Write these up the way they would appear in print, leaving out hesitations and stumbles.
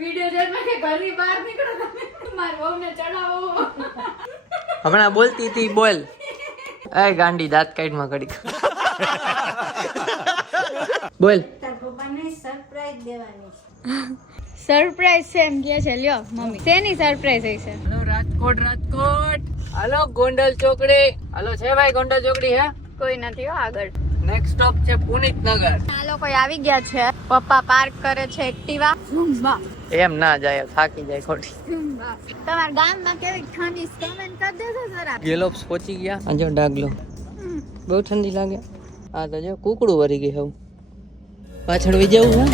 Video જોઈને કે ઘરની બહાર નીકળો તમે માર વહુને ચડાવો. હમણાં બોલતી હતી બોલ. એ ગાંડી દાંત કાઢમાં ઘડી. બોલ. તાર પપ્પાને સરપ્રાઈઝ દેવાની છે. સરપ્રાઈઝ છે એમ કે છે. લ્યો મમ્મી શેની સરપ્રાઈઝ હશે? હલો રાજકોટ રાજકોટ. હલો ગોંડલ ચોકડી. હલો છે ભાઈ ગોંડલ ચોકડી હે? કોઈ નથી હો આગળ. નેક્સ્ટ સ્ટોપ છે પુનિતનગર. આ લોકો આવી ગયા છે. પપ્પા પાર્ક કરે છે એક્ટિવા. એમ ના જાય થાકી જાય ખોટી. તમારા ગામમાં કેવી ઠંડી કમેન્ટ કરી દેજો જરા. ગેલોપ્સ પહોંચી ગયા. આ જો ડાગલો બહુ ઠંડી લાગે. આ તો જો કુકડું વરી ગઈ હવે પાછળ વઈ જવું હે.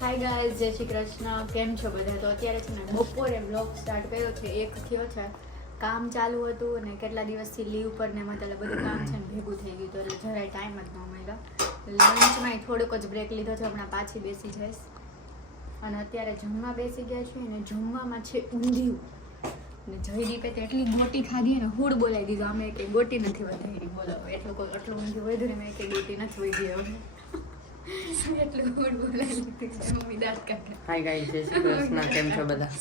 હાય ગાઈઝ, જય શ્રી કૃષ્ણ. કેમ છો બધા? તો અત્યારે છે ને બપોરે બ્લોગ સ્ટાર્ટ કર્યો છે. 1 થયો છે. કામ ચાલુ હતું અને કેટલા દિવસથી લીવ પર ને મતલબ બધું કામ છે ને ભેગું થઈ ગયું તો એટલે જરાય ટાઈમ જ ન મળ્યો. લંચમાં થોડોક જ બ્રેક લીધો છે. હમણાં પાછી બેસી જઈશ અને અત્યારે જમવા બેસી ગયા છીએ અને જમવામાં છે ઊંધિયું. અને જયદીપે તો એટલી ગોટી ખાધી ને હુડ બોલાવી દીધો. અમે કંઈ ગોટી નથી વધારી. બોલો એટલું ઊંધિયું વધુ ને મેં કંઈ ગોટી નથી વધી હવે એટલું હુડ બોલાવી દીધું. મમ્મી દાંત કાઢે. હાય ગાઈસ, જય શ્રી કૃષ્ણ. કેમ છો બધા?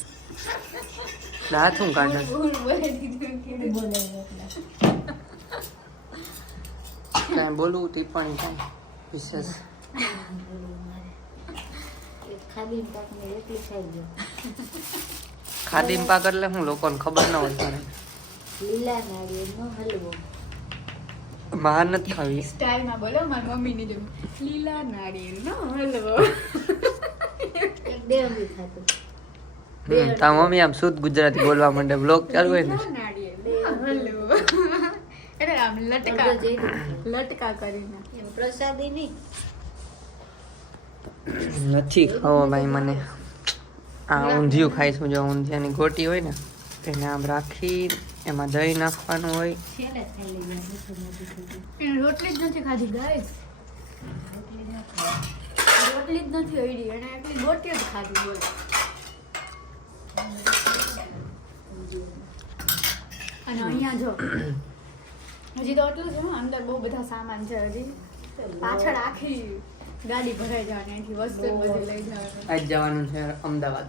દાંત હું કાઢે હુડ બોલાવી દીધું કીધું. કાંઈ બોલવું ટિપ્પણી કાંઈ વિશેષ ખાધી પાકને એટલી ખાઈ ગયો. ખાધી પાક એટલે હું લોકોને ખબર ન હોય તારે લીલા નાળિયેરનો હલવો. બહાર નથી ખાવી. સ્ટાઇલમાં બોલો મારી મમ્મીની જેમ. લીલા નાળિયેરનો હલવો. એક દેવમી ખાતું. તાર મમ્મી આમ શુદ્ધ ગુજરાતી બોલવા માંડે. બ્લોગ ચાલુ હોય ને લીલા નાળિયેરનો હલવો. એટલે આમ લટકા કરીને. એમ પ્રસાદી નહીં. નથી ખાવો ભાઈ મને. આ ઊંધિયું ખાઈશું. જો ઊંધિયાની ગોટી હોય ને તેને આમ રાખી એમાં દહીં નાખવાનું હોય. છેલ્લે ખાઈ લેવાનું. એને રોટલી જ નથી ખાધી ગાઈસ. રોટલી જ નથી અડી. એને એટલી ગોટી જ ખાધી. બોલો અને અહીંયા જો હજી તો એટલું છે. અંદર બહુ બધા સામાન છે. હજી પાછળ આખી ગાડી ભરાઈ જવાની. અહીંથી વસ્તુ બધી લઈ જવાની. આજ જવાનું છે અમદાવાદ.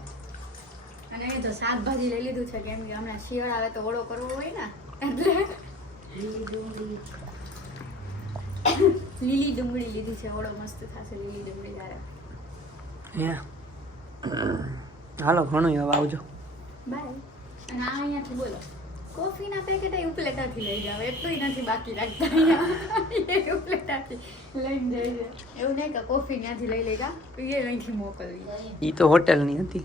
અને એ તો શાકભાજી લઈ લીધું છે કેમ કે હમણાં શિયાળ આવે તો ઓળો કરવો હોય ને એટલે લીલી ડુંગળી. લીલી ડુંગળી લીધી છે. ઓળો મસ્ત થશે લીલી ડુંગળી દ્વારા. હાલો ઘણું હવે આવજો. બાય. અને આ અહીંયાથી બોલો કોફીના પેકેટ ઉપલેટાથી લઈ જાવ. એટલું નથી બાકી રાખતા અહીંયા. ઉપલેટાથી લઈને જઈ જાય. એવું નહીં કે કોફી ત્યાંથી લઈ લેજા એ અહીંથી મોકલવી. ઈ તો હોટલની હતી.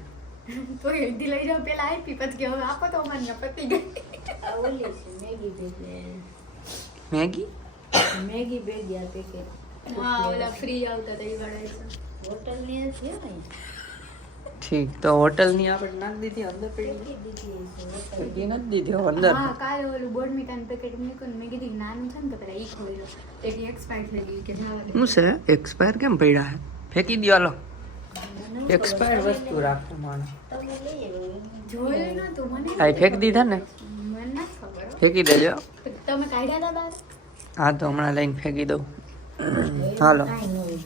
તો અહીંથી લઈ જાવ. પેલા આપી પછી કે હવે આપો તો અમારે પતી ગઈ. આ ઓલી છે મેગી ભેગી. મેગી મેગી ભેગી આ પેકેટ. હા ઓલા ફ્રી આવતા હતા એ વડાય છે. હોટલની છે ને. ઠીક તો હોટલની આપણે નાખી દીધી અંદર પડી કેટલી દીધી છે હોટલ. એ નથી દીધી હવે અંદર. હા કાલે ઓલું બોર્ડમીટાનું પેકેટ મૂક્યું મેં કીધું નાનું છે ને તો પેલા ઈ ખોલી લો. એક એક્સપાયર થઈ ગયું કે જવા દે. શું છે એક્સપાયર કેમ પડ્યા હે? ફેંકી દો હાલો. એક્સપાયર વસ્તુ રાખો માણસ. તમે લઈ આવ્યો. જોયું ન તું મને આ ફેંકી દીધા ને? મને નથી ખબર હો. ફેંકી દેજો. તમે કાઢ્યા હતા બહાર? હા તો હમણાં લઈને ફેંકી દઉં. હાલો કાંઈ ન હોય.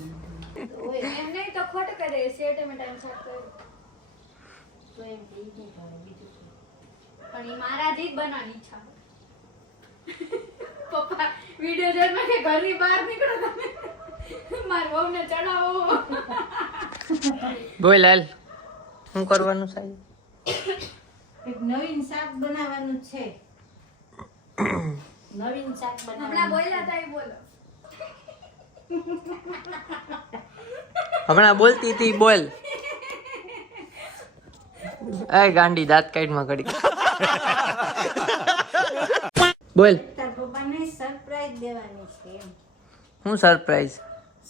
એમ નહીં તો ખોટ કરે શેર ટમેટાનું શાક કર્યું. તો એમ કે ઈ નહીં ભાવે બીજું શું. પણ ઈ મારાથી જ બનાવવાની ઈચ્છા હોય. પપ્પા વિડિયો જોઈને કે ઘરની બહાર નીકળો તમે માર વહુને ચડાવો. બોલ હાલ શું કરવાનું સાહેબ? એક નવીન શાક બનાવવાનું છે. નવીન શાક હમણાં બનાવવાનું. બોલ્યા હતા એ બોલો. હમણાં બોલતી હતી બોલ. એ ગાંડી દાંત કાઢમાં ઘડી. બોલ. તાર પપ્પાને સરપ્રાઈઝ દેવાની છે એમ. શું સરપ્રાઈઝ?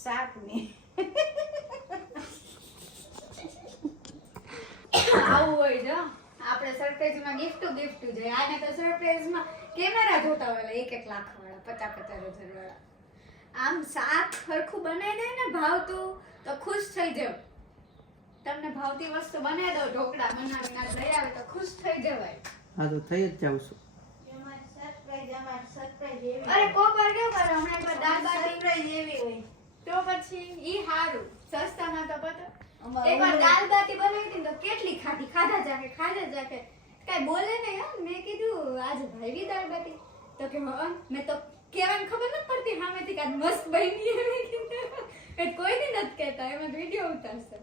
શાકની. આવું હોય જો આપણે સરપ્રાઈઝમાં ગિફ્ટ જોઈએ. આને તો સરપ્રાઈઝમાં કેમેરા જોતા હોય 1 લાખ વાળા 50,000 વાળા. આમ શાક સરખું બનાવી દે ને ભાવતું તો ખુશ થઈ જાવ. તમને ભાવતી વસ્તુ બનાવી દો. ઢોકળા બનાવીને લઈ આવે તો ખુશ થઈ જવાય. હા તો થઈ જ જાઉં છું. અમાર સરપ્રાઈઝ એવી. અરે કોક વાર કેવું કરે હમણાં એકવાર દાળ બાટી સરપ્રાઈઝ એવી હોય. તો પછી ઈ હારું સસ્તામાં તો પતો. એકવાર દાલ બાટી બનાવી હતી ને તો કેટલી ખાધી, ખાધા જાકે કાઈ બોલે નહીં. હા મેં કીધું આજે ભાઈ દાળ બાટી, તો કે હા મેં તો કેવાની ખબર નથી પડતી સામેથી કે આજ મસ્ત બની એમ કીધું. એ કોઈ દી નથી કહેતા, એમાં વિડિયો ઉતારશે.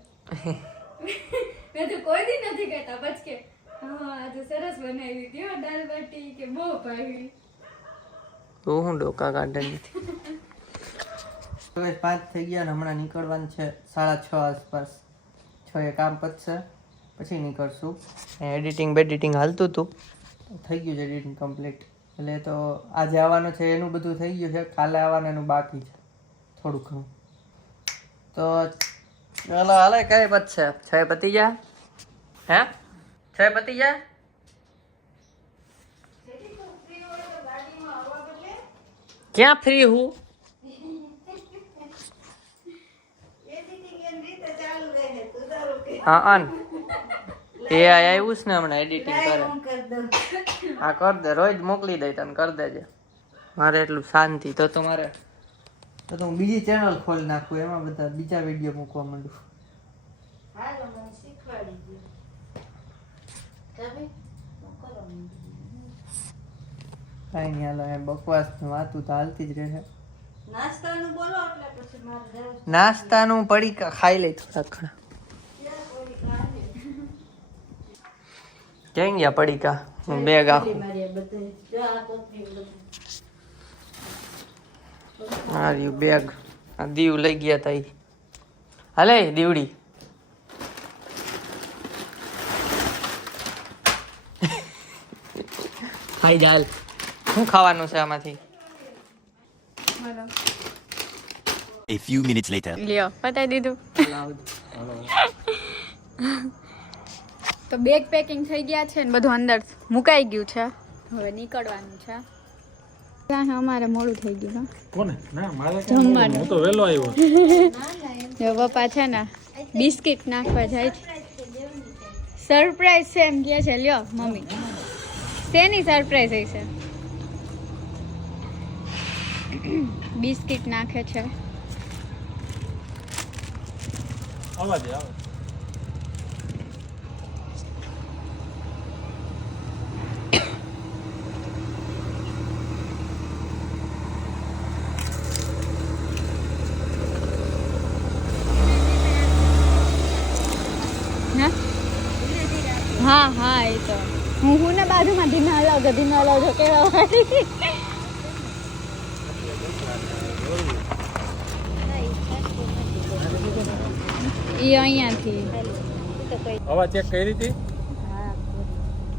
મેં તો કોઈ દી નથી કહેતા, પછી કે હા આજે સરસ બનાવી હતી હો દાળ બાટી, કે બહુ ભાવી. તો હું ડોકા કાઢે નથી. હવે 5 થઈ ગયા ને હમણાં નીકળવાનું છે 6:30 આસપાસ. 6 કામ પતશે પછી નીકળશું. એડિટિંગ બેડિટિંગ હાલતું હતું, થઈ ગયું છે એડિટિંગ કમ્પ્લીટ. એટલે તો આજે આવવાનું છે એનું બધું થઈ ગયું છે, કાલે આવવાનું એનું બાકી છે થોડું ઘણું. તો ચાલો હાલે કઈ પતશે. 6 પતી જાય. હે 6 પતી જાય. ક્યાં ફ્રી હું? હા અન એ આવ્યું છે ને હમણાં એડિટિંગ કરે. હા કર દે, રોજ મોકલી દઈ તને, કરી દેજે. મારે એટલું શાંતિ તો તમારે તો હું બીજી ચેનલ ખોલી નાખું, એમાં બધા બીજા વિડીયો મૂકવા માંડું. કઈ નહીં હાલો, એમ બકવાસ વાતું તો હાલતી જ રહે. નાસ્તાનું પડીકા ખાઈ લઈ થોડા ઘણા. ક્યાં ગયા પડીકા? હું બેગ આખું માર્યું બેગ. આ દીવ લઈ ગયા તા ઈ. હાલે દીવડી. ખાઈ જાલ. શું ખાવાનું છે આમાંથી? A few minutes later. લ્યો પતાઈ દીધું. તો બેગ પેકિંગ થઈ ગયા છે ને બધું અંદર મુકાઈ ગયું છે, હવે નીકળવાનું છે. ત્યાં અમારે મોડું થઈ ગયું. હા કોને? ના મારે જમવાનું. હું તો વહેલો આવ્યો. જો પપ્પા છે ને બિસ્કિટ નાખવા જાય છે. સરપ્રાઈઝ છે એમ કહે છે. લ્યો મમ્મી, શેની સરપ્રાઈઝ હશે? બિસ્કિટ નાખે છે. આવા દે આવા. હા હા એ તો હું ને બાજુમાં ધીમા હલાવજો કેવા એ અહીંયાથી હવા ચેક કરી હતી.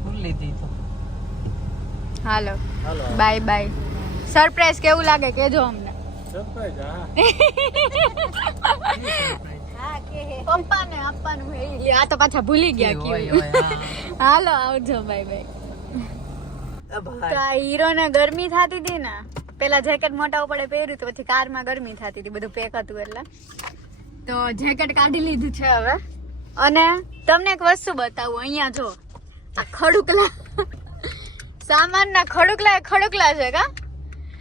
ફૂલ લીધી તો. હાલો હાલો બાય બાય. સરપ્રાઈઝ કેવું લાગે કેજો અમને. સરપ્રાઈઝ. હા પપ્પાને આપવાનું હે. આ તો પાછા ભૂલી ગયા હોય, કેવું. હોય, હા. હાલો આવજો બાય બાય. તો આ હીરોને ગરમી થતી હતી ને, પેલા જેકેટ મોટા ઉપડે પહેર્યું તો પછી કારમાં ગરમી થતી હતી, બધું પેક હતું એટલે તો જેકેટ કાઢી લીધું છે હવે. અને તમને એક વસ્તુ બતાવું, અહીંયા જો આ ખડુકલા સામાનના ખડુકલા છે કા.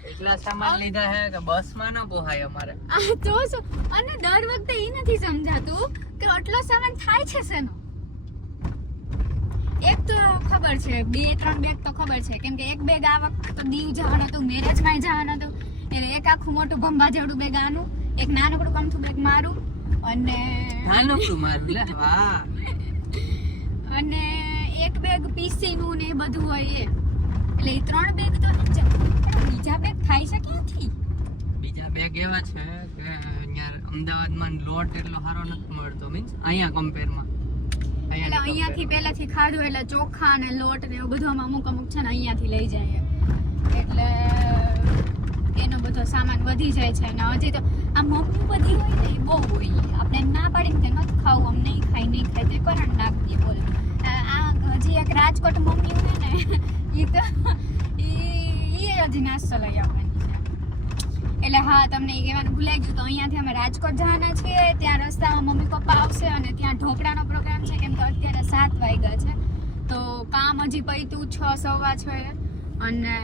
એટલા સામાન લીધા હે કે બસમાં ન પોહાય અમારે. આ તો શું, અને દર વખતે એ નથી સમજાતું કે આટલો સામાન થાય છે શેનો. એક તો ખબર છે, 2-3 બેગ તો ખબર છે, કેમ કે એક બેગ આ વખતે તો દીવ જવાનું હતું, મેરેજમાં જવાનું હતું, એટલે એક આખું મોટું ભંભા જેવડું બેગ આનું, એક નાનકડું કમથું બેગ મારું, અને નાનકડું મારું લે. વાહ. અને એક બેગ પીસી નું ને એ બધું હોય એ. એટલે એ 3 બેગ તો બીજા બેગ થાય છે ક્યાંથી? બીજા બેગ એવા છે કે અહીંયા અમદાવાદમાં લોટ એટલો સારો નથી મળતો, મીન્સ અહીંયા કમ્પેરમાં. એટલે અહીંયાથી પહેલાથી ખાધું એટલે ચોખા ને લોટ ને એવું બધું અમુક છે ને અહીંયાથી લઈ જાય, એટલે એનો બધો સામાન વધી જાય છે. અને હજી તો આ મમ્મી બધી હોય ને એ બહુ હોય, આપણે ના પાડીને કે નથી ખાવું, આમ નહીં ખાય તે કોણ નાખ દે બોલ. આ હજી એક રાજકોટ મમ્મી હોય ને એ તો એ હજી નાસ્તો લઈ આવવાની છે. એટલે હા તમને એ કહેવાનું ભૂલાઈ ગયું, તો અહીંયાથી અમે રાજકોટ જવાના છીએ, ત્યાં રસ્તામાં મમ્મી પપ્પા આવશે અને ત્યાં ઢોકળાનો પ્રોગ્રામ છે, કેમ કે અત્યારે 7 વાગ્યા છે, તો કામ હજી પૈતું 6-6:15, અને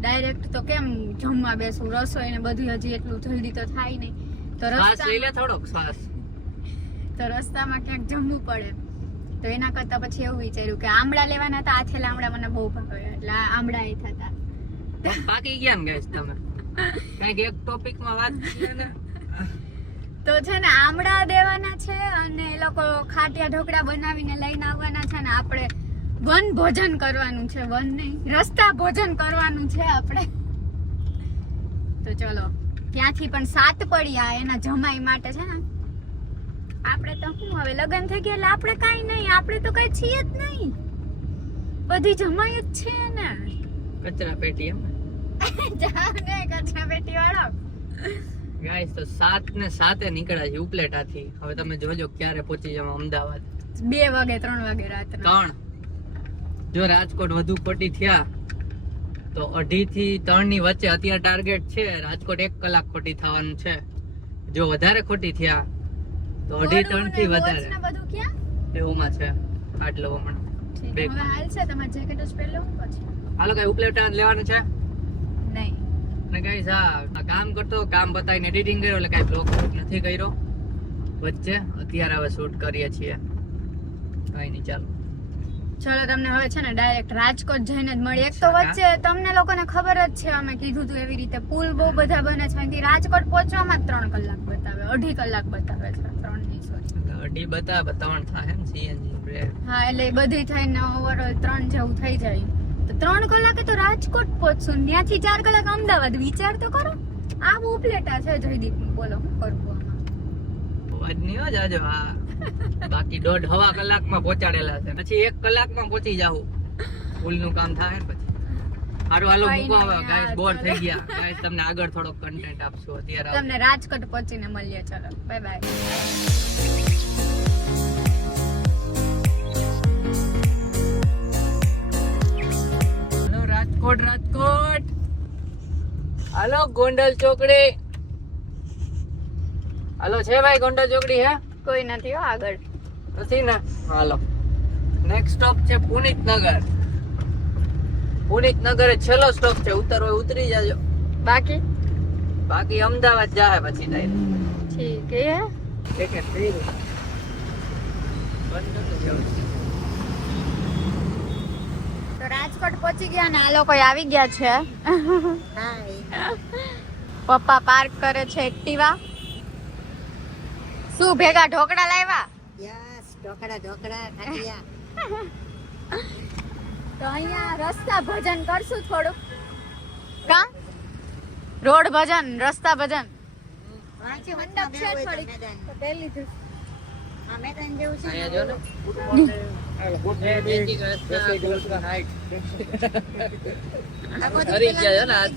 ડાયરેક્ટ તો કેમ જમવા બેસું, રસોઈ ને બધું હજી એટલું જલ્દી તો થાય નહીં. તો શ્વાસ લઈ લે થોડોક શ્વાસ. તો રસ્તામાં ક્યાંક જમવું પડે, તો એના કરતા પછી એવું વિચાર્યું કે આમળા લેવાના હતા. આથેલા આમળા મને બહુ ભાવે, એટલે આ આમળા એ થતા. બાકી ગયા ને ગાઈસ તમે કઈક એક ટોપિકમાં વાત કરીએ ને. તો છે ને આમળા દેવાના છે અને એ લોકો ખાટિયા ઢોકળા બનાવીને લઈને આવવાના છે ને આપણે વન ભોજન કરવાનું છે. વન નહીં, રસ્તા ભોજન કરવાનું છે આપણે. તો ચલો, ત્યાંથી પણ 7 પડ્યા એના જમાઈ માટે છે ને. આપણે તો શું હવે લગ્ન થઈ ગયા એટલે આપણે કાંઈ નહીં, આપણે તો કઈ છીએ જ નહીં, બધી જમાઈ જ છે ને. કચરા પેટી એમ જાવ ને કચરા પેટી વાળો. ગાઈસ તો 7 ને 7 નીકળ્યા છે ઉપલેટાથી. હવે તમે જોજો ક્યારે પહોંચી જાવ અમદાવાદ. 2 વાગે 3 વાગે રાતના. 3 જો રાજકોટ વધુ ખોટી થયા તો 2:30 થી 3 ની વચ્ચે અત્યારે ટાર્ગેટ છે. રાજકોટ 1 કલાક ખોટી થવાનું છે. જો વધારે ખોટી થયા તો 2:30 થી વધારે બધું ક્યાં એવુંમાં છે. આટલો હમણાં હવે હાલ છે તમારે જેકેટ જ પહેરલો પછી હાલો કઈ ઉપલેટા લેવાનું છે નહીં. અને ગાઈસ આ કામ કરતો, કામ બતાવીને એડિટિંગ કર્યો એટલે કઈ બ્લોગ શૂટ નથી કર્યો વચ્ચે. અત્યારે હવે શૂટ કરીએ છીએ. કઈ નહીં, ચાલો ચલો તમને હવે છે ને ડાયરેક્ટ રાજકોટ જઈને જ મળી. એક તો વચ્ચે તમને લોકોને ખબર જ છે, અમે કીધું હતું એવી રીતે પુલ બહુ બધા બને છે. અહીંથી રાજકોટ પહોંચવામાં 3 કલાક બતાવે, 2.5 કલાક બતાવે છે. 3 ની સોરી 2.5 બતાવે, 3 થાય એમ સીએનજી. હા, એટલે એ બધી થઈને ઓવરઓલ 3 જેવું થઈ જાય. તો 3 કલાકે તો રાજકોટ પહોંચશું, ત્યાંથી 4 કલાક અમદાવાદ. વિચાર તો કરો. આ ઉપલેટા છે જયદીપ. બોલો શું કરવું આમાં? અવાજ નહીં હો જાજો. હા, બાકી 1.5 કલાકમાં પહોંચાડેલા છે. પછી 1 કલાકમાં પહોંચી જાવ. પુલનું કામ થાય ને પછી. હારું હાલો મૂકો હવે. ગાઈસ બોર થઈ ગયા. ગાઈસ તમને આગળ થોડો કન્ટેન્ટ આપશું. અત્યારે તમને રાજકોટ પહોંચીને મળીએ. ચલો બાય બાય. રાજકોટ રાજકોટ હાલો ગોંડલ ચોકડી. હાલો છે ભાઈ ગોંડલ ચોકડી? હે કોઈ નથી હો આગળ. નથી ને? હાલો નેક્સ્ટ સ્ટોપ છે પુનિતનગર. પુનિતનગર છેલ્લો સ્ટોપ છે. ઉતરવો ઉતરી જાજો. બાકી અમદાવાદ જાહે પછી ડાયરેક્ટ. ઠીક હે. ટિકિટ ફ્રી બંધ નથી જવું. તો રાજકોટ પહોંચી ગયા ને આ લોકો આવી ગયા છે. પપ્પા પાર્ક કરે છે એક્ટિવા. શું ભેગા ઢોકળા લાવ્યા? ઢોકળા ખાટિયા. તો અહીંયા રસ્તા ભજન કરશું થોડુંક. કા રોડ ભજન, રસ્તા ભજન. મંડપ છે થોડીક. તો તે લીધું. આ મેદાન જેવું છે. અહીંયા જો ને હરી ગયા છે ને આજ.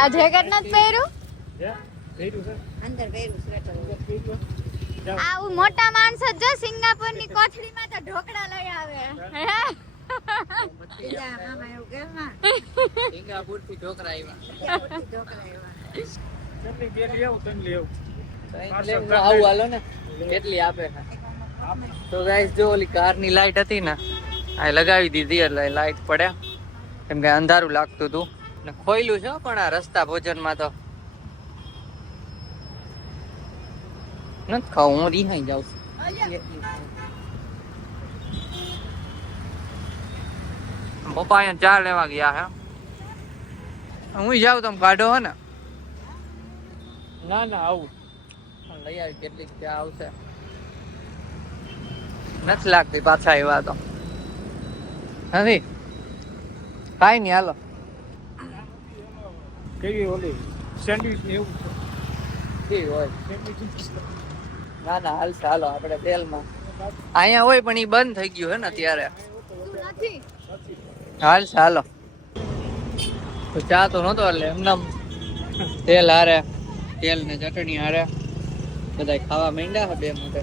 આ જેકેટ નથી પહેર્યું? અંદર પહેર્યું સ્વેટર. આવું મોટા માણસો જો સિંગાપુર ની કોથળીમાં તો ઢોકળા લઈ આવે. બીજા મામા એવું કે માં સિંગાપુર થી ઢોકળા આવ્યા. ઢોકળા એવા. આવું હાલો ને કેટલી આપે છે. તો ગાઈસ જો ઓલી કારની લાઈટ હતી ને આ લગાવી દીધી એટલે લાઈટ પડે, કેમ કે અંધારું લાગતું હતું ને ખોયલું છે પણ આ રસ્તા ભોજનમાં તો નથી ખાવું. હું રિહાઈ જાઉં છું. પપ્પા અહીંયા ચા લેવા ગયા હે. હું જાઉં તમે કાઢો હે ને? ના ના આવું લઈ આવી કેટલીક ચા આવશે. નથી લાગતી પાછા એવા તો નથી. કાઈ નઈ હાલો. કેવી ઓલી સેન્ડવિચ ને એવું ઠીક હોય. ના ના હાલશે હાલો. આપણે તેલમાં અહીંયા હોય પણ ઈ બંધ થઈ ગયું હે ને અત્યારે. હાલશે હાલો. તો ચા તો નતો એટલે એમને તેલ હારે, તેલ ને ચટણી હારે બધા ખાવા માંડ્યા બે મોટે.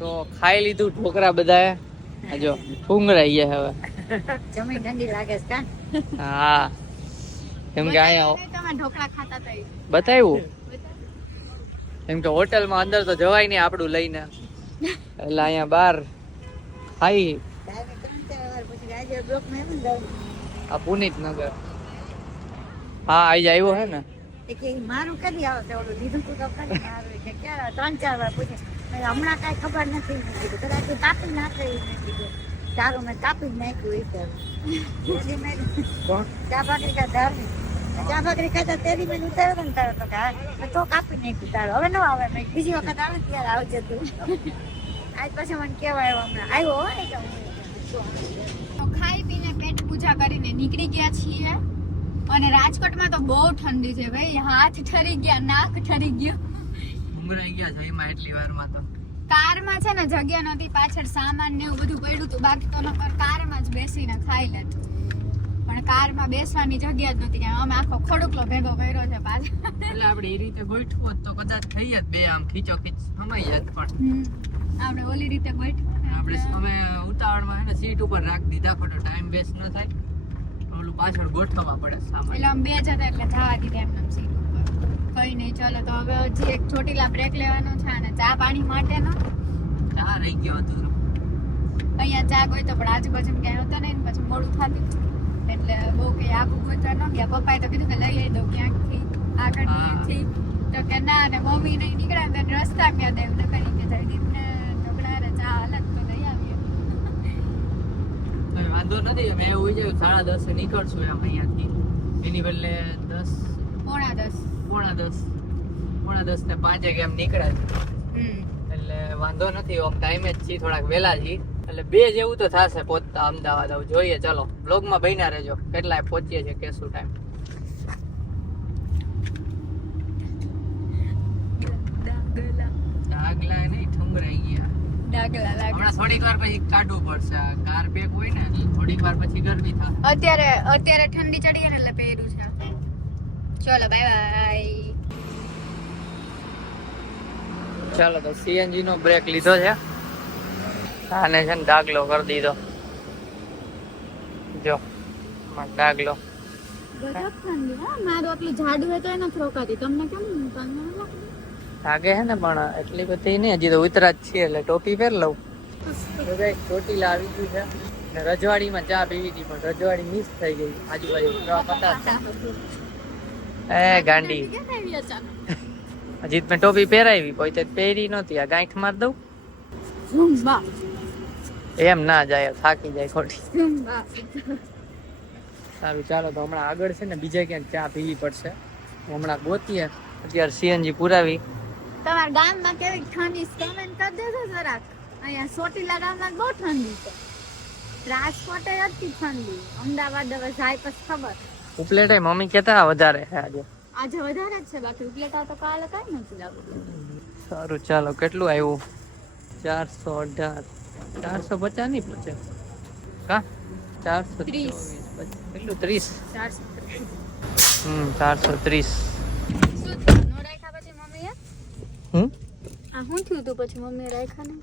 તો ખાઈ લીધું ઢોકરા બધાએ. જો ઠુંગરાઈ ગયા હવે. જમી ઠંડી લાગે છે કા? હા કેમ કે અહીંયા તમે ઢોકળા ખાતા હતા બતાવ્યું. કેમ કે હોટલમાં અંદર તો જવાય નહીં આપણું લઈને, એટલે અહીંયા બહાર ખાઈ. ડાયરેક્ટ 3-4 વાર પછી આજે બ્લોક માં એમ જ આ પુનિત નગર. હા આઈ આવ્યો હે ને. કે મારું કદી આવે તો ઓલું લીધું તું તો કરી મારું કે ક્યારે 3-4 વાર પૂછે મેં હમણાં કાંઈ ખબર નથી મેં કીધું કદાચ તું કાપી નાખે એવું મેં કીધું તારું મેં કાપી જ નાખ્યું એ એટલે મેં કોણ? ચા ભાખરી ખાધા ચા ભાખરી ખાધા તેરી મેં ઉતાર્યો ને તારો તો કે હા મેં તો કાપી નાખ્યું તારું હવે ન આવે મેં બીજી વખત આવે ને ત્યારે આવજે તું આજ પછી મને કહેવાય હમણાં આવ્યો હોય કે તો ખાઈ પીને પેટ પૂજા કરીને નીકળી ગયા છીએ અને રાજકોટમાં તો બહુ ઠંડી છે ભાઈ, હાથ ઠરી ગયા, નાક ઠરી ગયું. ઉંઘરાઈ ગયા છે એમાં એટલી વારમાં તો. કારમાં છે ને જગ્યા નહોતી, પાછળ સામાન ને એવું બધું પડ્યું હતું, બાકી તો નકર કારમાં જ બેસીને ખાઈ લેત. પણ કારમાં બેસવાની જગ્યા જ નહોતી, અમે આખો ખડુકલો ભેગો કર્યો છે પાછળ. એટલે આપણે એ રીતે ગોઠવું હોત તો કદાચ થઈ જ બે આમ ખીચો ખીચ સમાઈ જાત. પણ આપણે ઓલી રીતે ગોઠવું આપણે અમે ઉતાવળમાં હે ને સીટ ઉપર રાખી દીધા, ખોટો ટાઈમ વેસ્ટ ન થાય. ઓલું પાછળ ગોઠવવા પડે સામાન. એટલે અમે બે જતા એટલે જવા દીધા એમને સીટ ઉપર. કઈ નહીં, ચાલો તો હવે હજી એક ચોટીલા બ્રેક લેવાનો છે અને ચા પાણી માટેનો. ચા રહી ગયો હતું. અહીંયા ચા ગઈ તો પણ આજુબાજુ ક્યાંય હતો નહીં ને પછી મોડું થતું એટલે બહુ કઈ આગું ગોતવા ન ગયા. પપ્પાએ તો કીધું કે લઈ લઈ દઉં ક્યાંકથી આગળથી, તો કે ના, ને મમ્મી નહીં નીકળ્યા ને રસ્તા ક્યાં દેવ ને કરી કે જયદીપ ને ઢોકળા ને ચા અલગ તો લઈ આવીએ. વાંધો નથી, મેં એવું વિચાર્યું 10:30 નીકળશું એમ અહીંયાથી, એની બદલે 10:10 ને 5 એમ નીકળ્યા છે. એટલે વાંધો નથી, આમ ટાઈમે જ છીએ, થોડાક વહેલા છીએ. એટલે 2 જેવું તો થશે પહોંચતા અમદાવાદ. હવે જોઈએ, ચલો બ્લોગમાં બન્યા રહેજો કેટલાય પહોંચીએ છીએ, કે શું ટાઈમ. ડાગલા નહીં, ઠુમરાઈ ગયા. ડાગલા લાગે. હમણાં થોડીક વાર પછી કાઢવું પડશે. આ કાર પેક હોય ને એટલે થોડીક વાર પછી ગરમી થાય. અત્યારે ઠંડી ચડી ગઈ ને એટલે પહેર્યું છે. ચલો બાય બાય. ચાલો તો સીએનજી નો બ્રેક લીધો છે. આને છે ને ડાગલો કરી દીધો. જો ડાગલો. ગજબ ઠંડી હા, મારું આટલું જાડું હોય તો એને રોકાતી. તમને કેમ તમને લાગે છે ને, પણ એટલી બધી નહીં, હજી તો ઉતરા જ છીએ એટલે ટોપી પહેર લઉં. તો ગાઈસ ચોટીલા આવી ગયું છે ને રજવાડીમાં ચા પીવી હતી પણ રજવાડી મિસ થઈ ગઈ. આજુબાજુ ટ્રક હતા. એ ગાંડી, હજી મેં ટોપી પહેરાવી કોઈ તે પહેરી નહોતી. આ ગાંઠ માર દઉં ઝુંબા એમ ના જાય, થાકી જાય ખોટી. ઝુંબા. સારું ચાલો તો હમણાં આગળ છે ને બીજે ક્યાંક ચા પીવી પડશે. હમણાં ગોતીએ. અત્યારે સીએનજી પુરાવી. તમારા ગામમાં કેવી ઠંડી કમેન્ટ કરી દેજો જરાક. અહીંયા ચોટીલા ગામમાં બહુ ઠંડી છે. રાજકોટે હતી ઠંડી, અમદાવાદ હવે જાય પછી ખબર. ઉપલેટ મમ્મી કહેતા વધારે છે આજે. આજે વધારે જ છે, બાકી ઉપલેટા તો કાલે કઈ નથી લાગતું. સારું ચાલો, કેટલું આવ્યું? 418. 450 નહીં પૂછે કા? 430. કેટલું? 30. 430. શું થયું? નો રાખ્યા પછી મમ્મીએ? હમ આ શું થયું તું પછી મમ્મીએ રાખ્યા ને?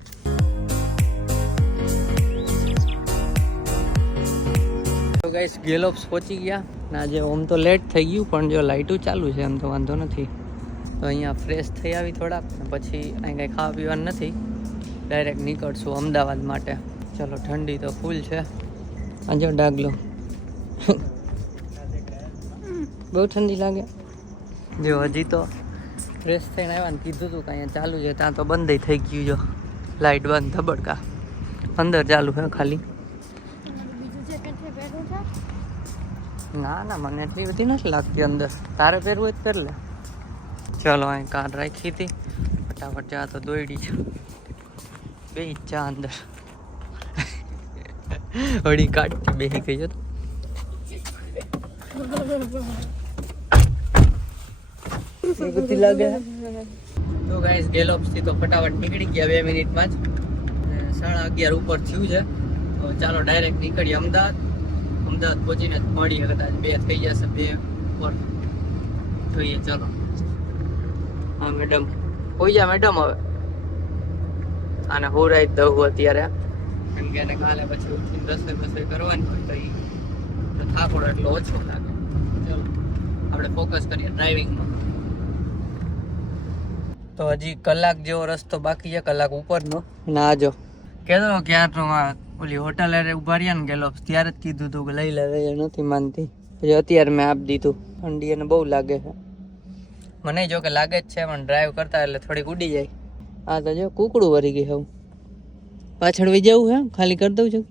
તો ગાઈસ ગેલોપ્સ પહોંચી ગયા ને આજે ઓમ તો લેટ થઈ ગયું પણ જો લાઇટું ચાલુ છે એમ તો વાંધો નથી. તો અહીંયા ફ્રેશ થઈ આવી થોડાક ને પછી અહીં કંઈ ખાવા પીવાનું નથી, ડાયરેક્ટ નીકળશું અમદાવાદ માટે. ચલો ઠંડી તો ફૂલ છે. આ જો ડાગલો બહુ ઠંડી લાગે. જો હજી તો ફ્રેશ થઈને આવ્યા ને કીધું હતું કે અહીંયા ચાલુ છે, ત્યાં તો બંધ થઈ ગયું. જો લાઇટ બંધ, ધબડકા. અંદર ચાલુ છે ખાલી. બીજું જેકેટ છે પહેર્યું છે? ના ના, મને એટલી બધી નથી લાગતી અંદર. તારે પહેરવું હોય તો પહેર લે. ચલો અહીં કાર રાખી હતી, ફટાફટ ચા તો દોડી છે. બે ચા અંદર હળી કાઢતી બેસી ગઈ હતો. બધી લાગે. તો ગાઈસ ગેલોપ્સ થી તો ફટાફટ નીકળી ગયા 2 મિનિટમાં જ. 11:30 ઉપર થયું છે. તો ચાલો ડાયરેક્ટ નીકળીએ અમદાવાદ પહોંચીને જ મળીએ. કદાચ 2 થઈ જશે, 2 ઉપર જોઈએ. ચલો હા મેડમ, હોઈ જા મેડમ. હવે આને હોરાઈ દઉં અત્યારે, કેમ કે એને કાલે પછી ઉઠીને રસોઈ કરવાની હોય તો થાકોડો એટલો ઓછો લાગે. ચલો આપણે ફોકસ કરીએ ડ્રાઇવિંગમાં. તો હજી કલાક જેવો રસ્તો બાકી છે, કલાક ઉપરનો. ના જો કહેતો ક્યારનો ઓલી હોટલ અરે ઉભા રહ્યા ને ગેલોપ્સ ત્યારે જ કીધું તું કે લઈ લે નથી માનતી પછી અત્યારે મેં આપી દીધું ઠંડી એને બહુ લાગે છે મને જો કે લાગે જ છે પણ ડ્રાઈવ કરતા એટલે થોડીક ઉડી જાય આ તો જો કુકડું વરી ગઈ હું પાછળ વહી જવું હે ખાલી કરી દઉં છું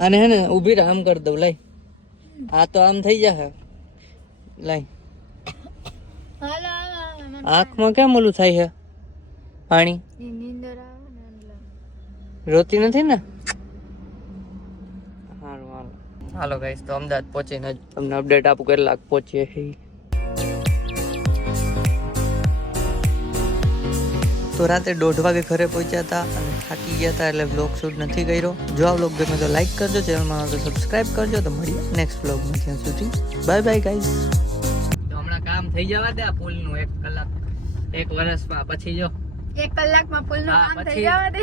અને હે ને ઊભી રહે આમ કરી દઉં લઈ આ તો આમ થઈ જશે લઈ આંખમાં કેમ ઓલું થાય છે પાણી નીંદર આવે ને એટલે રોતી નથી ને હાલો હાલો હાલો ગાઈસ તો અમદાવાદ પહોંચીને જ તમને અપડેટ આપું કેટલાક પહોંચીએ છીએ તો રાતે 1:30 વાગે ઘરે પહોંચ્યા હતા અને થાકી ગયા હતા એટલે વ્લોગ શૂટ નથી કર્યો જો આ વ્લોગ ગમે તો લાઈક કરજો ચેનલમાં તો સબસ્ક્રાઇબ કરજો તો મળીએ નેક્સ્ટ વ્લોગમાં ત્યાં સુધી બાય બાય ગાઈસ તો હમણાં કામ થઈ જવા દે આ પુલનું 1 કલાક 1 વર્ષમાં પછી જો 1 કલાકમાં પુલનું હા, કામ થઈ પછી- જવા દે